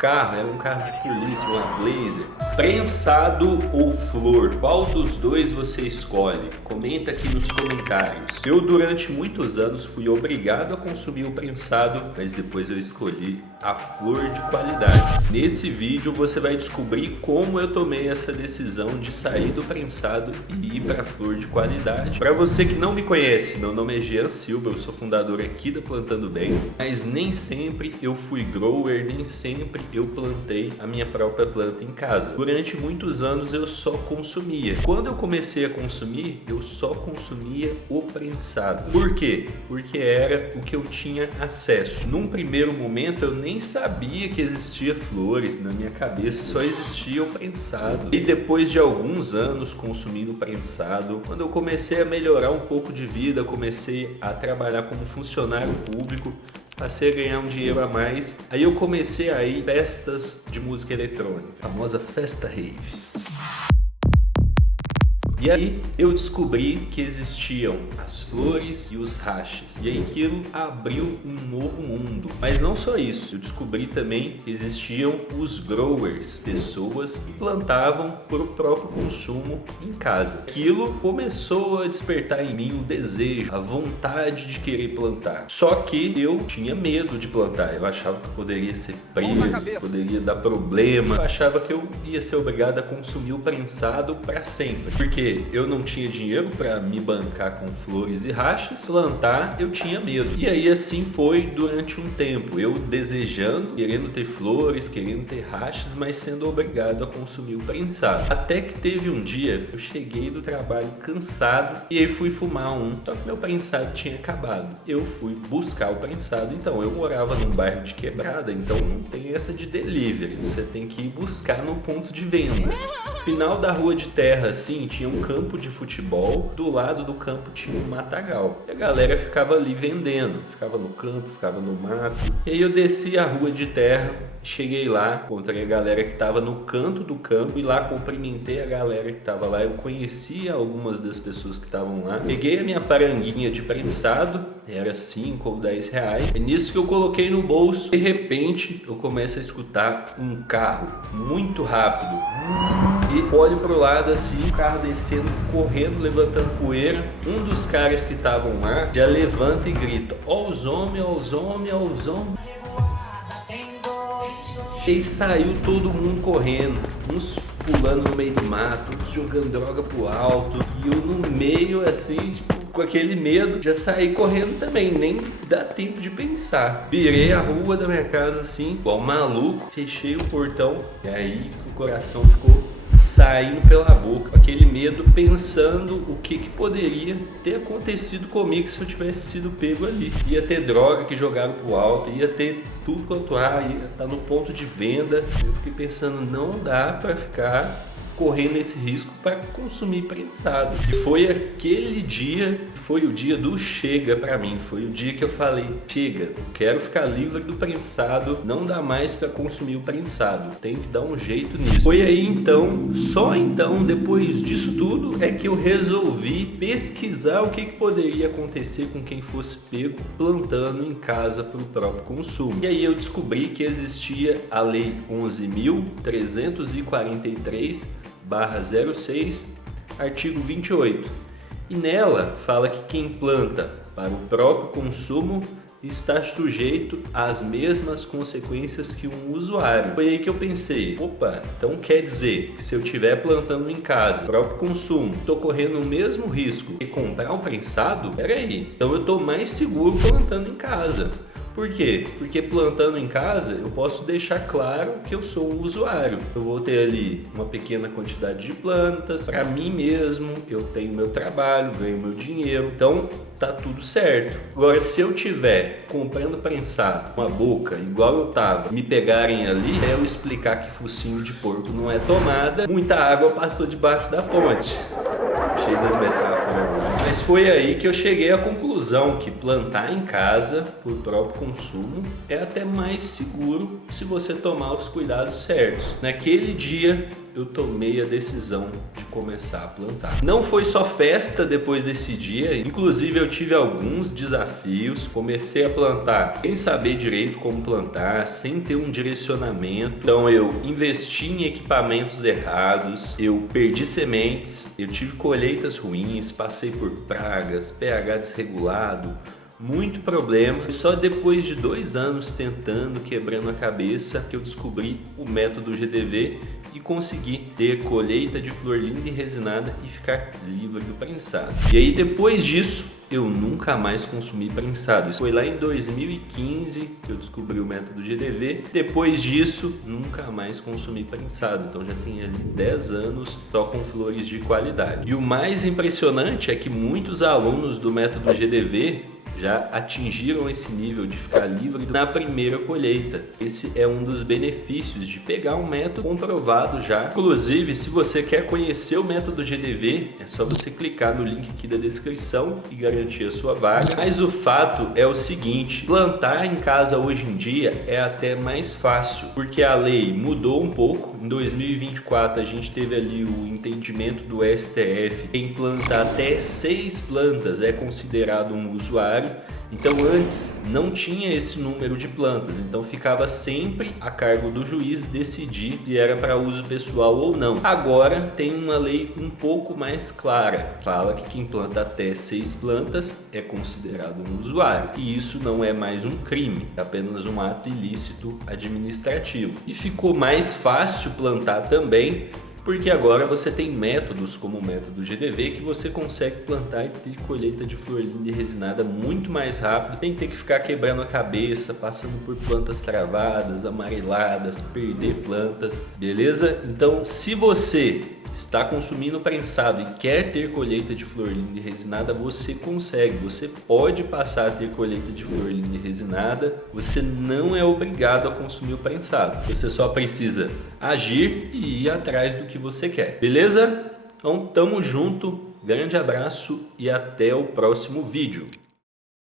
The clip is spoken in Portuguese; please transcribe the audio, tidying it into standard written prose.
carro era um carro de polícia, uma Blazer. Prensado ou flor? Qual dos dois você escolhe? Comenta aqui nos comentários. Eu durante muitos anos fui obrigado a consumir o prensado, mas depois eu escolhi a flor de qualidade. Nesse vídeo você vai descobrir como eu tomei essa decisão de sair do prensado e ir para a flor de qualidade. Para você que não me conhece, meu nome é Jean Silva, eu sou fundador aqui da Plantando Bem, mas nem sempre eu fui grower, nem sempre eu plantei a minha própria planta em casa. Durante muitos anos eu só consumia. Quando eu comecei a consumir, eu só consumia o prensado. Por quê? Porque era o que eu tinha acesso. Num primeiro momento eu nem sabia que existia flores, na minha cabeça só existia o prensado. E depois de alguns anos consumindo prensado, quando eu comecei a melhorar um pouco de vida, comecei a trabalhar como funcionário público, passei a ganhar um dinheiro a mais, aí eu comecei a ir festas de música eletrônica, a famosa festa rave. E aí eu descobri que existiam as flores e os hashes. E aí aquilo abriu um novo mundo. Mas não só isso, eu descobri também que existiam os growers, pessoas que plantavam para o próprio consumo em casa. Aquilo começou a despertar em mim o desejo, a vontade de querer plantar. Só que eu tinha medo de plantar. Eu achava que poderia ser preso, poderia dar problema. Eu achava que eu ia ser obrigado a consumir o prensado para sempre. Porque eu não tinha dinheiro para me bancar com flores e hashes, plantar eu tinha medo. E aí assim foi durante um tempo, eu desejando, querendo ter flores, querendo ter hashes, mas sendo obrigado a consumir o prensado. Até que teve um dia, eu cheguei do trabalho cansado e aí fui fumar um, só que meu prensado tinha acabado. Eu fui buscar o prensado, então eu morava num bairro de quebrada, então não tem essa de delivery, você tem que ir buscar no ponto de venda. Final da rua de terra assim, tinha um campo de futebol, do lado do campo tinha um matagal. E a galera ficava ali vendendo, ficava no campo, ficava no mato. E aí eu desci a rua de terra, cheguei lá, encontrei a galera que estava no canto do campo e lá cumprimentei a galera que estava lá. Eu conhecia algumas das pessoas que estavam lá. Peguei a minha paranguinha de prensado, era 5 ou 10 reais. É nisso que eu coloquei no bolso. De repente eu começo a escutar um carro muito rápido. E olho pro lado assim, o carro descendo, correndo, levantando poeira. Um dos caras que estavam lá já levanta e grita: ó os homens, ó os homens, ó os homens. E saiu todo mundo correndo, uns pulando no meio do mato, uns jogando droga pro alto. E eu no meio assim, tipo, com aquele medo, já saí correndo também, nem dá tempo de pensar. Virei a rua da minha casa assim, igual maluco, fechei o portão. E aí que o coração ficou saindo pela boca, aquele medo, pensando o que poderia ter acontecido comigo se eu tivesse sido pego ali. Ia ter droga que jogaram pro alto, ia ter tudo quanto ia estar no ponto de venda. Eu fiquei pensando, não dá para ficar correndo esse risco para consumir prensado. E foi aquele dia, foi o dia do chega para mim, foi o dia que eu falei, chega, quero ficar livre do prensado, não dá mais para consumir o prensado, tem que dar um jeito nisso. Foi aí então, só então, depois disso tudo, é que eu resolvi pesquisar o que poderia acontecer com quem fosse pego plantando em casa para o próprio consumo. E aí eu descobri que existia a Lei 11.343/06, artigo 28. E nela fala que quem planta para o próprio consumo está sujeito às mesmas consequências que um usuário. Foi aí que eu pensei, opa, então quer dizer que se eu estiver plantando em casa, próprio consumo, estou correndo o mesmo risco que comprar um prensado? Peraí, então eu estou mais seguro plantando em casa. Por quê? Porque plantando em casa eu posso deixar claro que eu sou um usuário. Eu vou ter ali uma pequena quantidade de plantas para mim mesmo, eu tenho meu trabalho, ganho meu dinheiro, então tá tudo certo. Agora, se eu tiver comprando prensado, uma boca igual eu tava, me pegarem ali, é eu explicar que focinho de porco não é tomada, muita água passou debaixo da ponte. Cheio das metáforas. Mas foi aí que eu cheguei à conclusão conclusão que plantar em casa por próprio consumo é até mais seguro se você tomar os cuidados certos. Naquele dia eu tomei a decisão de começar a plantar. Não foi só festa depois desse dia, inclusive eu tive alguns desafios. Comecei a plantar sem saber direito como plantar, sem ter um direcionamento. Então eu investi em equipamentos errados, eu perdi sementes, eu tive colheitas ruins, passei por pragas, pH desregulado, muito problema. E só depois de 2 anos tentando, quebrando a cabeça, que eu descobri o método GDV e consegui ter colheita de flor linda e resinada e ficar livre do prensado. E aí depois disso eu nunca mais consumi prensado. Isso foi lá em 2015 que eu descobri o método GDV. Depois disso, nunca mais consumi prensado. Então já tem ali 10 anos só com flores de qualidade. E o mais impressionante é que muitos alunos do método GDV já atingiram esse nível de ficar livre na primeira colheita. Esse é um dos benefícios de pegar um método comprovado já. Inclusive, se você quer conhecer o método GDV, é só você clicar no link aqui da descrição e garantir a sua vaga. Mas o fato é o seguinte, plantar em casa hoje em dia é até mais fácil, porque a lei mudou um pouco. Em 2024 a gente teve ali o entendimento do STF, quem planta até 6 plantas é considerado um usuário. Então antes não tinha esse número de plantas, então ficava sempre a cargo do juiz decidir se era para uso pessoal ou não. Agora tem uma lei um pouco mais clara, fala que quem planta até 6 plantas é considerado um usuário, e isso não é mais um crime, é apenas um ato ilícito administrativo. E ficou mais fácil plantar também, porque agora você tem métodos como o método GDV que você consegue plantar e ter colheita de flor linda e resinada muito mais rápido, sem ter que ficar quebrando a cabeça, passando por plantas travadas, amareladas, perder plantas, beleza? Então, se você está consumindo prensado e quer ter colheita de flor linda e resinada, você consegue, você pode passar a ter colheita de flor linda e resinada, você não é obrigado a consumir o prensado, você só precisa agir e ir atrás do que você quer, beleza? Então tamo junto, grande abraço e até o próximo vídeo.